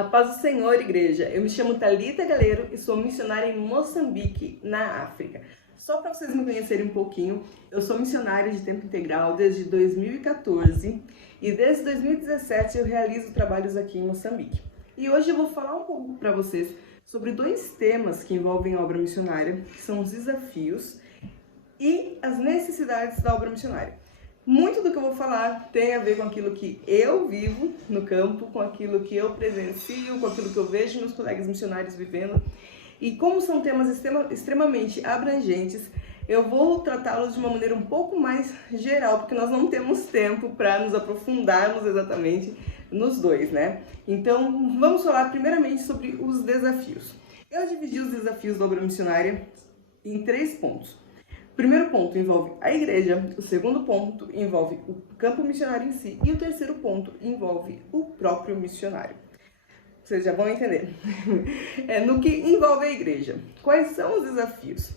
A paz do Senhor, igreja. Eu me chamo Thalita Galeiro e sou missionária em Moçambique, na África. Só para vocês me conhecerem um pouquinho, eu sou missionária de tempo integral desde 2014 e desde 2017 eu realizo trabalhos aqui em Moçambique. E hoje eu vou falar um pouco para vocês sobre dois temas que envolvem a obra missionária, que são os desafios e as necessidades da obra missionária. Muito do que eu vou falar tem a ver com aquilo que eu vivo no campo, com aquilo que eu presencio, com aquilo que eu vejo meus colegas missionários vivendo. E como são temas extremamente abrangentes, eu vou tratá-los de uma maneira um pouco mais geral, porque nós não temos tempo para nos aprofundarmos exatamente nos dois, né? Então, vamos falar primeiramente sobre os desafios. Eu dividi os desafios da obra missionária em 3 pontos. O primeiro ponto envolve a igreja, o segundo ponto envolve o campo missionário em si e o terceiro ponto envolve o próprio missionário. Vocês já vão entender. No que envolve a igreja, quais são os desafios?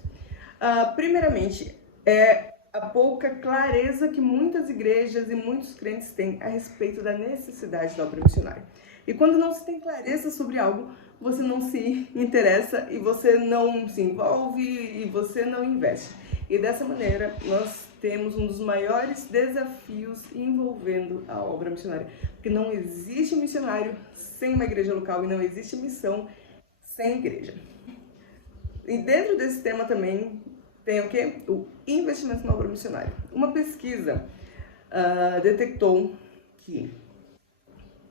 Primeiramente, é a pouca clareza que muitas igrejas e muitos crentes têm a respeito da necessidade da obra missionária. E quando não se tem clareza sobre algo, você não se interessa e você não se envolve e você não investe. E dessa maneira, nós temos um dos maiores desafios envolvendo a obra missionária. Porque não existe missionário sem uma igreja local e não existe missão sem igreja. E dentro desse tema também tem o quê? O investimento na obra missionária. Uma pesquisa detectou que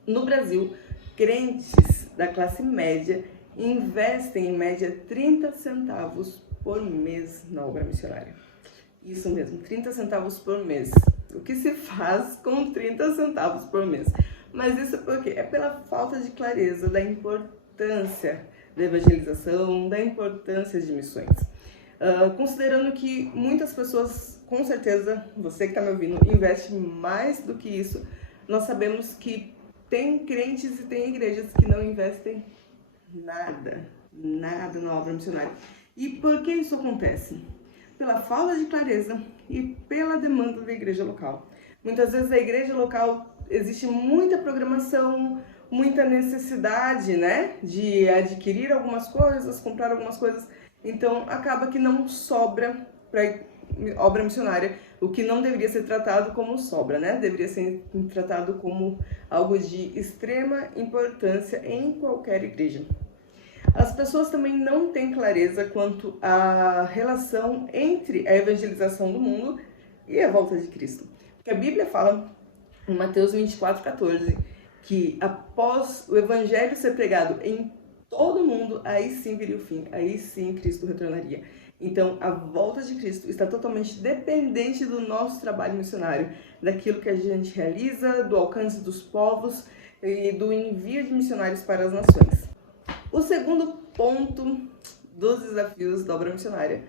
no Brasil, crentes da classe média investem em média 30 centavos por mês na obra missionária. Isso mesmo, 30 centavos por mês. O que se faz com 30 centavos por mês? Mas isso por quê? É pela falta de clareza da importância da evangelização, da importância de missões. Considerando que muitas pessoas, com certeza, você que está me ouvindo, investe mais do que isso, nós sabemos que tem crentes e tem igrejas que não investem nada na obra missionária. E por que isso acontece? Pela falta de clareza e pela demanda da igreja local. Muitas vezes a igreja local existe muita programação, muita necessidade, né, de adquirir algumas coisas, comprar algumas coisas. Então acaba que não sobra para obra missionária, o que não deveria ser tratado como sobra, né? Deveria ser tratado como algo de extrema importância em qualquer igreja. As pessoas também não têm clareza quanto à relação entre a evangelização do mundo e a volta de Cristo. Porque a Bíblia fala, em Mateus 24:14, que após o evangelho ser pregado em todo o mundo, aí sim viria o fim, aí sim Cristo retornaria. Então, a volta de Cristo está totalmente dependente do nosso trabalho missionário, daquilo que a gente realiza, do alcance dos povos e do envio de missionários para as nações. O segundo ponto dos desafios da obra missionária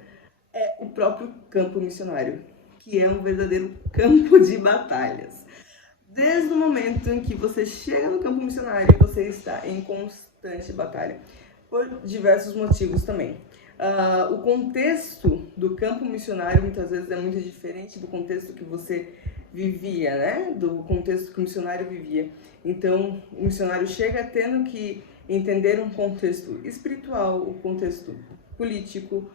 é o próprio campo missionário, que é um verdadeiro campo de batalhas. Desde o momento em que você chega no campo missionário, você está em constante batalha, por diversos motivos também. O contexto do campo missionário muitas vezes é muito diferente do contexto que você vivia, né? Do contexto que o missionário vivia. Então, o missionário chega tendo que entender um contexto espiritual, o contexto político,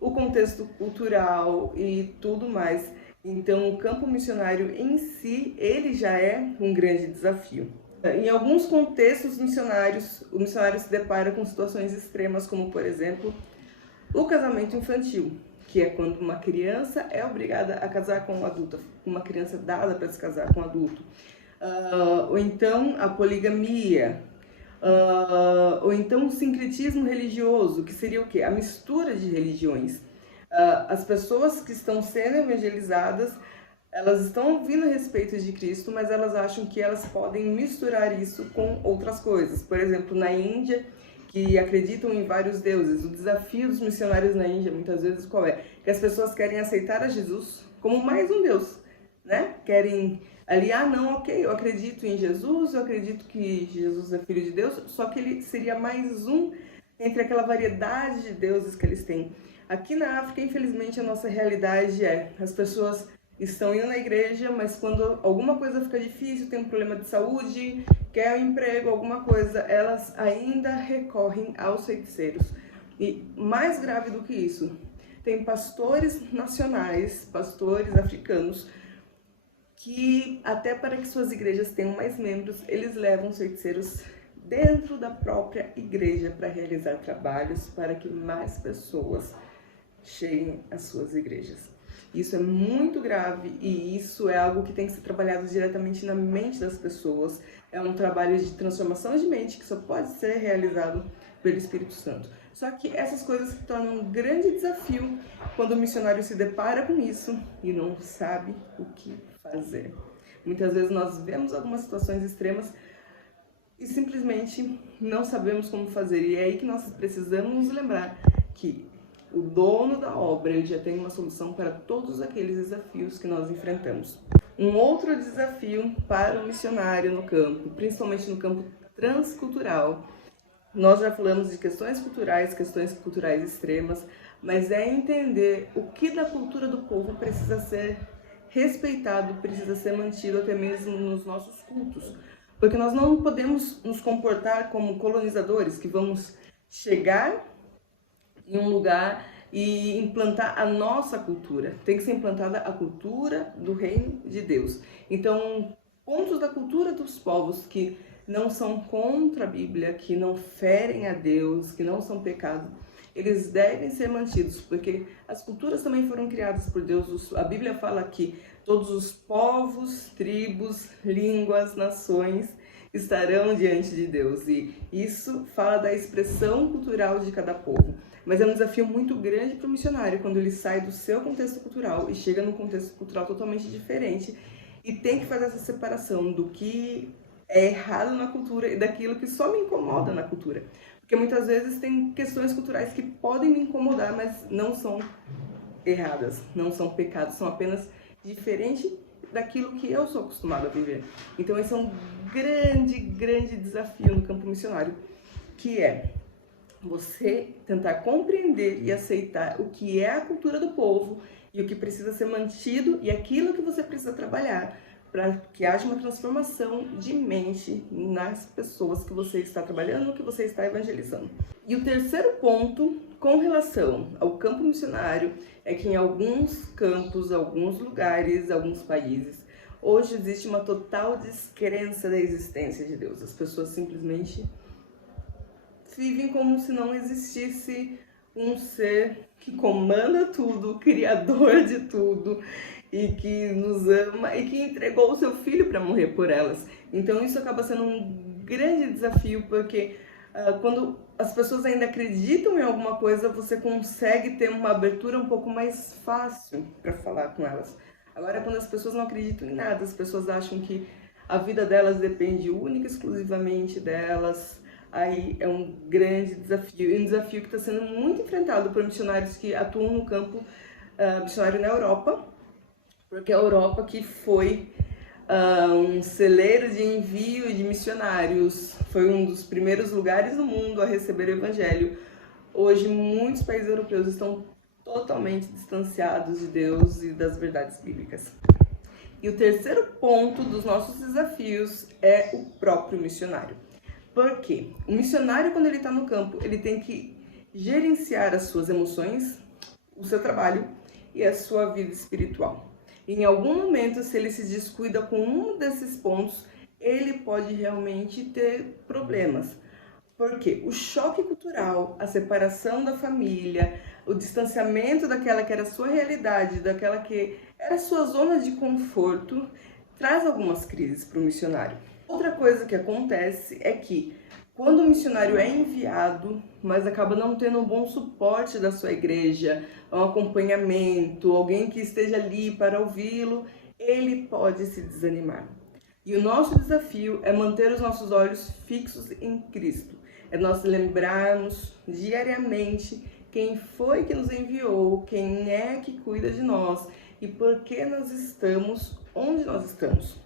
o contexto cultural e tudo mais. Então, o campo missionário em si, ele já é um grande desafio. Em alguns contextos missionários, o missionário se depara com situações extremas, como, por exemplo, o casamento infantil, que é quando uma criança é obrigada a casar com um adulto, uma criança dada para se casar com um adulto. Ou então a poligamia, ou então o sincretismo religioso, que seria o quê? A mistura de religiões. As pessoas que estão sendo evangelizadas, elas estão ouvindo a respeito de Cristo, mas elas acham que elas podem misturar isso com outras coisas. Por exemplo, na Índia, que acreditam em vários deuses, o desafio dos missionários na Índia, muitas vezes, qual é? Que as pessoas querem aceitar a Jesus como mais um Deus, né? Querem ali, não, ok, eu acredito em Jesus, eu acredito que Jesus é filho de Deus, só que ele seria mais um entre aquela variedade de deuses que eles têm. Aqui na África, infelizmente, a nossa realidade é, as pessoas estão indo na igreja, mas quando alguma coisa fica difícil, tem um problema de saúde, quer um emprego, alguma coisa, elas ainda recorrem aos feiticeiros. E mais grave do que isso, tem pastores nacionais, pastores africanos, que até para que suas igrejas tenham mais membros, eles levam os feiticeiros dentro da própria igreja para realizar trabalhos para que mais pessoas cheguem às suas igrejas. Isso é muito grave e isso é algo que tem que ser trabalhado diretamente na mente das pessoas. É um trabalho de transformação de mente que só pode ser realizado pelo Espírito Santo. Só que essas coisas se tornam um grande desafio quando o missionário se depara com isso e não sabe o que fazer. Muitas vezes nós vemos algumas situações extremas e simplesmente não sabemos como fazer. E é aí que nós precisamos nos lembrar que o dono da obra, ele já tem uma solução para todos aqueles desafios que nós enfrentamos. Um outro desafio para o missionário no campo, principalmente no campo transcultural, nós já falamos de questões culturais extremas, mas é entender o que da cultura do povo precisa ser respeitado, precisa ser mantido até mesmo nos nossos cultos. Porque nós não podemos nos comportar como colonizadores, que vamos chegar em um lugar e implantar a nossa cultura. Tem que ser implantada a cultura do reino de Deus. Então, pontos da cultura dos povos que não são contra a Bíblia, que não ferem a Deus, que não são pecado, eles devem ser mantidos, porque as culturas também foram criadas por Deus. A Bíblia fala que todos os povos, tribos, línguas, nações estarão diante de Deus. E isso fala da expressão cultural de cada povo. Mas é um desafio muito grande para o missionário quando ele sai do seu contexto cultural e chega num contexto cultural totalmente diferente e tem que fazer essa separação do que é errado na cultura e daquilo que só me incomoda na cultura. Porque muitas vezes tem questões culturais que podem me incomodar, mas não são erradas, não são pecados, são apenas diferentes daquilo que eu sou acostumado a viver. Então esse é um grande desafio no campo missionário, que é você tentar compreender e aceitar o que é a cultura do povo e o que precisa ser mantido e aquilo que você precisa trabalhar para que haja uma transformação de mente nas pessoas que você está trabalhando, que você está evangelizando. E o terceiro ponto, com relação ao campo missionário, é que em alguns campos, alguns lugares, alguns países, hoje existe uma total descrença da existência de Deus. As pessoas simplesmente vivem como se não existisse um ser que comanda tudo, criador de tudo, e que nos ama e que entregou o seu filho para morrer por elas. Então isso acaba sendo um grande desafio, porque quando as pessoas ainda acreditam em alguma coisa, você consegue ter uma abertura um pouco mais fácil para falar com elas. Agora, quando as pessoas não acreditam em nada, as pessoas acham que a vida delas depende única e exclusivamente delas, aí é um grande desafio, e um desafio que está sendo muito enfrentado por missionários que atuam no campo missionário na Europa, porque a Europa que foi um celeiro de envio de missionários, foi um dos primeiros lugares no mundo a receber o evangelho. Hoje muitos países europeus estão totalmente distanciados de Deus e das verdades bíblicas. E o terceiro ponto dos nossos desafios é o próprio missionário. Por quê? O missionário, quando ele está no campo, ele tem que gerenciar as suas emoções, o seu trabalho e a sua vida espiritual. Em algum momento, se ele se descuida com um desses pontos, ele pode realmente ter problemas. Porque o choque cultural, a separação da família, o distanciamento daquela que era a sua realidade, daquela que era a sua zona de conforto, traz algumas crises para o missionário. Outra coisa que acontece é que quando o missionário é enviado, mas acaba não tendo um bom suporte da sua igreja, um acompanhamento, alguém que esteja ali para ouvi-lo, ele pode se desanimar. E o nosso desafio é manter os nossos olhos fixos em Cristo. É nós lembrarmos diariamente quem foi que nos enviou, quem é que cuida de nós e por que nós estamos onde nós estamos.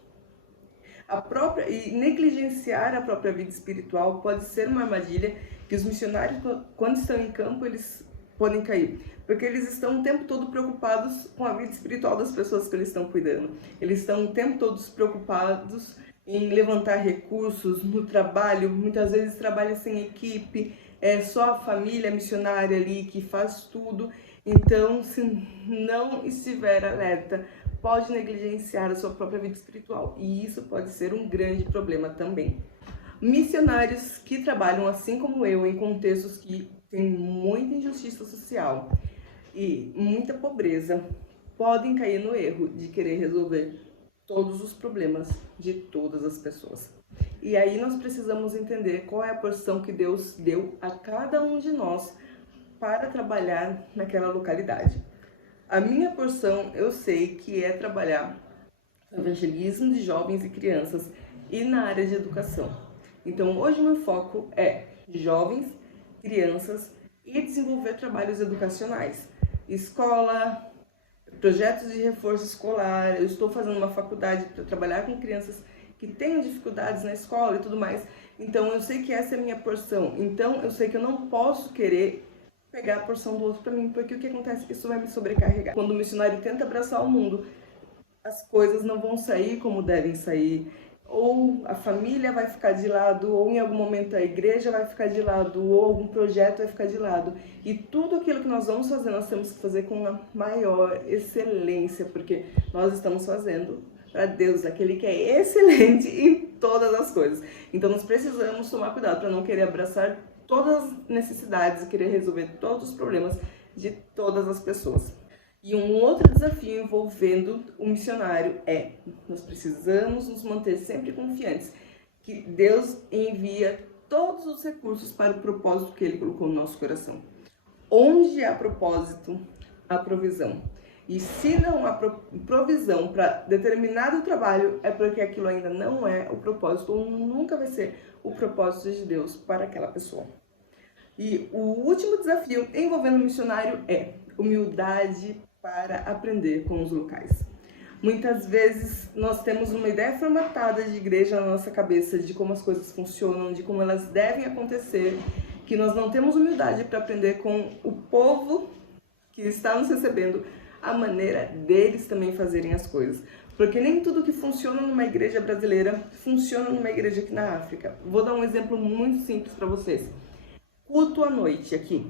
E negligenciar a própria vida espiritual pode ser uma armadilha que os missionários, quando estão em campo, eles podem cair? Porque eles estão o tempo todo preocupados com a vida espiritual das pessoas que eles estão cuidando. Eles estão o tempo todo preocupados em levantar recursos no trabalho, muitas vezes trabalha sem equipe, é só a família missionária ali que faz tudo. Então, se não estiver alerta, pode negligenciar a sua própria vida espiritual, e isso pode ser um grande problema também. Missionários que trabalham, assim como eu, em contextos que tem muita injustiça social e muita pobreza, podem cair no erro de querer resolver todos os problemas de todas as pessoas. E aí nós precisamos entender qual é a porção que Deus deu a cada um de nós para trabalhar naquela localidade. A minha porção, eu sei que é trabalhar no evangelismo de jovens e crianças e na área de educação. Então, hoje o meu foco é jovens, crianças e desenvolver trabalhos educacionais. Escola, projetos de reforço escolar. Eu estou fazendo uma faculdade para trabalhar com crianças que têm dificuldades na escola e tudo mais. Então, eu sei que essa é a minha porção. Então, eu sei que eu não posso querer pegar a porção do outro para mim, porque o que acontece é que isso vai me sobrecarregar. Quando o missionário tenta abraçar o mundo, as coisas não vão sair como devem sair, ou a família vai ficar de lado, ou em algum momento a igreja vai ficar de lado, ou algum projeto vai ficar de lado. E tudo aquilo que nós vamos fazer, nós temos que fazer com a maior excelência, porque nós estamos fazendo para Deus, aquele que é excelente em todas as coisas. Então nós precisamos tomar cuidado para não querer abraçar todas as necessidades e querer resolver todos os problemas de todas as pessoas. E um outro desafio envolvendo o missionário é: nós precisamos nos manter sempre confiantes que Deus envia todos os recursos para o propósito que Ele colocou no nosso coração. Onde há propósito, há provisão. E se não há provisão para determinado trabalho, é porque aquilo ainda não é o propósito, ou nunca vai ser o propósito de Deus para aquela pessoa. E o último desafio envolvendo o missionário é humildade para aprender com os locais. Muitas vezes nós temos uma ideia formatada de igreja na nossa cabeça, de como as coisas funcionam, de como elas devem acontecer, que nós não temos humildade para aprender com o povo que está nos recebendo a maneira deles também fazerem as coisas. Porque nem tudo que funciona numa igreja brasileira funciona numa igreja aqui na África. Vou dar um exemplo muito simples para vocês. Culto à noite aqui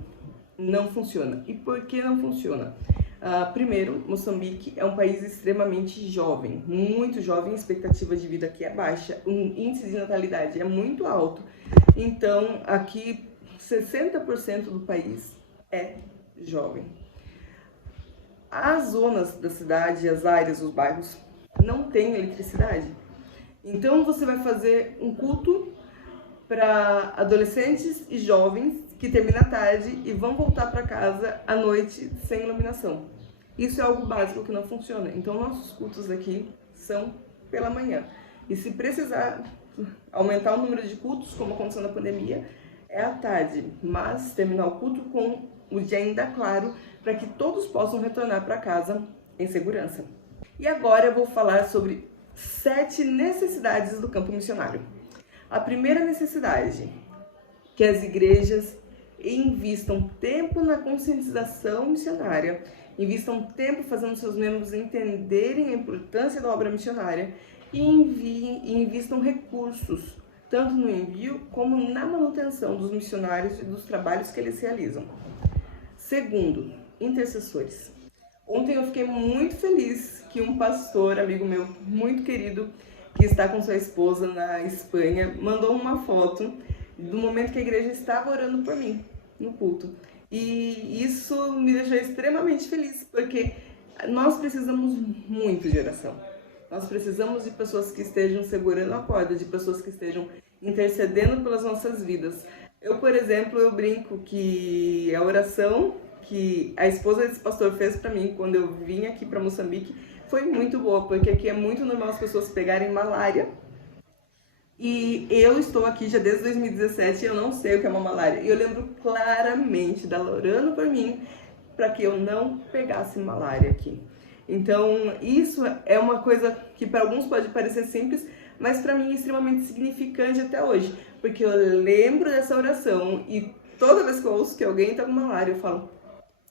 não funciona. E por que não funciona? Primeiro, Moçambique é um país extremamente jovem, muito jovem, a expectativa de vida aqui é baixa, o índice de natalidade é muito alto. Então, aqui 60% do país é jovem. As zonas da cidade, as áreas, os bairros, não têm eletricidade. Então, você vai fazer um culto para adolescentes e jovens que termina à tarde e vão voltar para casa à noite sem iluminação. Isso é algo básico que não funciona. Então, nossos cultos aqui são pela manhã. E se precisar aumentar o número de cultos, como aconteceu na pandemia, é à tarde. Mas terminar o culto com o dia ainda claro, para que todos possam retornar para casa em segurança. E agora eu vou falar sobre 7 necessidades do campo missionário. A primeira necessidade, que as igrejas invistam tempo na conscientização missionária, invistam tempo fazendo seus membros entenderem a importância da obra missionária e invistam recursos, tanto no envio como na manutenção dos missionários e dos trabalhos que eles realizam. Segundo, intercessores. Ontem eu fiquei muito feliz que um pastor, amigo meu, muito querido, que está com sua esposa na Espanha, mandou uma foto do momento que a igreja estava orando por mim no culto. E isso me deixou extremamente feliz, porque nós precisamos muito de oração. Nós precisamos de pessoas que estejam segurando a corda, de pessoas que estejam intercedendo pelas nossas vidas. Eu, por exemplo, eu brinco que a oração que a esposa desse pastor fez para mim quando eu vim aqui para Moçambique foi muito boa, porque aqui é muito normal as pessoas pegarem malária. E eu estou aqui já desde 2017 e eu não sei o que é uma malária. E eu lembro claramente dela orando por mim para que eu não pegasse malária aqui. Então, isso é uma coisa que para alguns pode parecer simples, mas para mim é extremamente significante até hoje. Porque eu lembro dessa oração e toda vez que eu ouço que alguém está com malária, eu falo,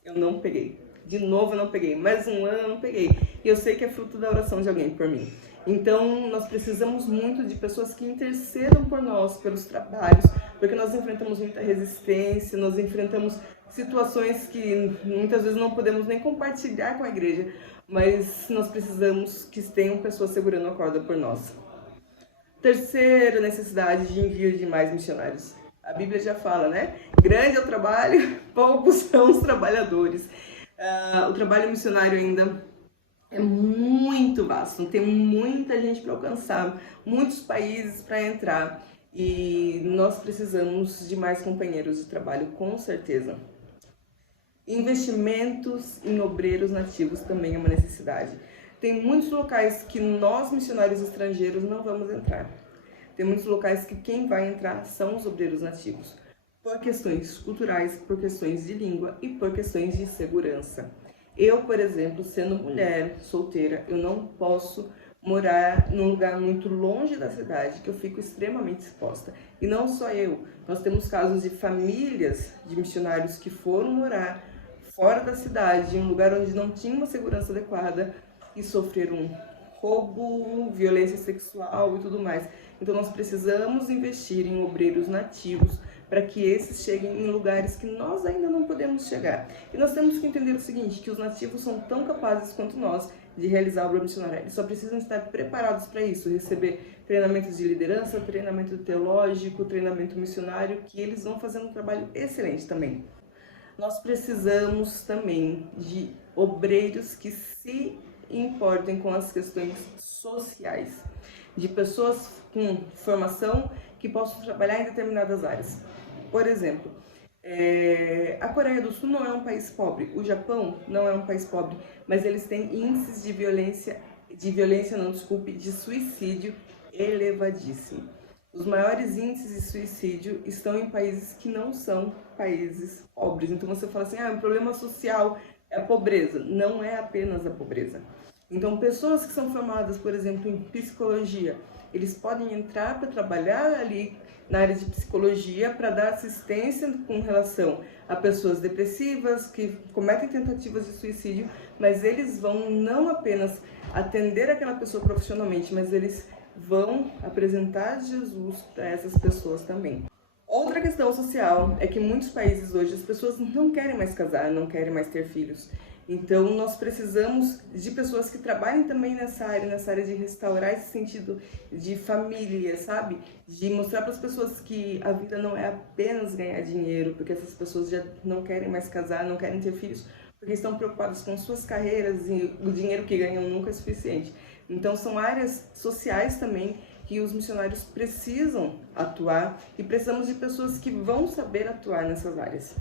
eu não peguei. De novo eu não peguei, mais um ano eu não peguei. E eu sei que é fruto da oração de alguém por mim. Então nós precisamos muito de pessoas que intercedam por nós, pelos trabalhos, porque nós enfrentamos muita resistência, nós enfrentamos situações que muitas vezes não podemos nem compartilhar com a igreja, mas nós precisamos que tenham pessoas segurando a corda por nós. Terceira necessidade de envio de mais missionários. A Bíblia já fala, né? Grande é o trabalho, poucos são os trabalhadores. O trabalho missionário ainda é muito vasto, tem muita gente para alcançar, muitos países para entrar e nós precisamos de mais companheiros de trabalho, com certeza. Investimentos em obreiros nativos também é uma necessidade. Tem muitos locais que nós, missionários estrangeiros, não vamos entrar. Tem muitos locais que quem vai entrar são os obreiros nativos, por questões culturais, por questões de língua e por questões de segurança. Eu, por exemplo, sendo mulher, solteira, eu não posso morar num lugar muito longe da cidade, que eu fico extremamente exposta. E não só eu, nós temos casos de famílias de missionários que foram morar fora da cidade, em um lugar onde não tinha uma segurança adequada e sofreram roubo, violência sexual e tudo mais. Então nós precisamos investir em obreiros nativos para que esses cheguem em lugares que nós ainda não podemos chegar. E nós temos que entender o seguinte, que os nativos são tão capazes quanto nós de realizar a obra missionária. Eles só precisam estar preparados para isso, receber treinamentos de liderança, treinamento teológico, treinamento missionário, que eles vão fazer um trabalho excelente também. Nós precisamos também de obreiros que se importem com as questões sociais, de pessoas com formação que possam trabalhar em determinadas áreas. Por exemplo, a Coreia do Sul não é um país pobre, o Japão não é um país pobre, mas eles têm índices de suicídio elevadíssimo. Os maiores índices de suicídio estão em países que não são países pobres. Então você fala assim, o problema social é a pobreza. Não é apenas a pobreza. Então pessoas que são formadas, por exemplo, em psicologia, eles podem entrar para trabalhar ali na área de psicologia para dar assistência com relação a pessoas depressivas que cometem tentativas de suicídio, mas eles vão não apenas atender aquela pessoa profissionalmente, mas eles vão apresentar Jesus para essas pessoas também. Outra questão social é que em muitos países hoje as pessoas não querem mais casar, não querem mais ter filhos. Então nós precisamos de pessoas que trabalhem também nessa área de restaurar esse sentido de família, sabe? De mostrar para as pessoas que a vida não é apenas ganhar dinheiro, porque essas pessoas já não querem mais casar, não querem ter filhos, porque estão preocupadas com suas carreiras e o dinheiro que ganham nunca é suficiente. Então são áreas sociais também que os missionários precisam atuar e precisamos de pessoas que vão saber atuar nessas áreas.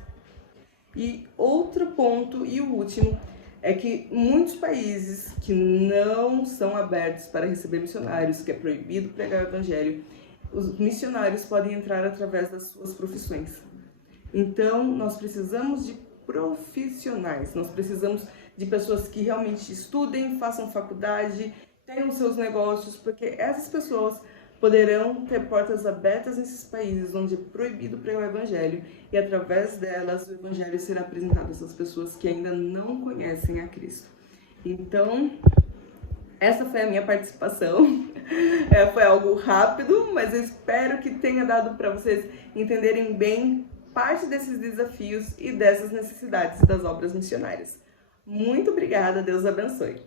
E outro ponto, e o último, é que muitos países que não são abertos para receber missionários, que é proibido pregar o evangelho, os missionários podem entrar através das suas profissões. Então nós precisamos de profissionais, nós precisamos de pessoas que realmente estudem, façam faculdade, tenham seus negócios, porque essas pessoas poderão ter portas abertas nesses países onde é proibido pregar o evangelho e através delas o evangelho será apresentado a essas pessoas que ainda não conhecem a Cristo. Então, essa foi a minha participação. Foi algo rápido, mas eu espero que tenha dado para vocês entenderem bem parte desses desafios e dessas necessidades das obras missionárias. Muito obrigada, Deus abençoe.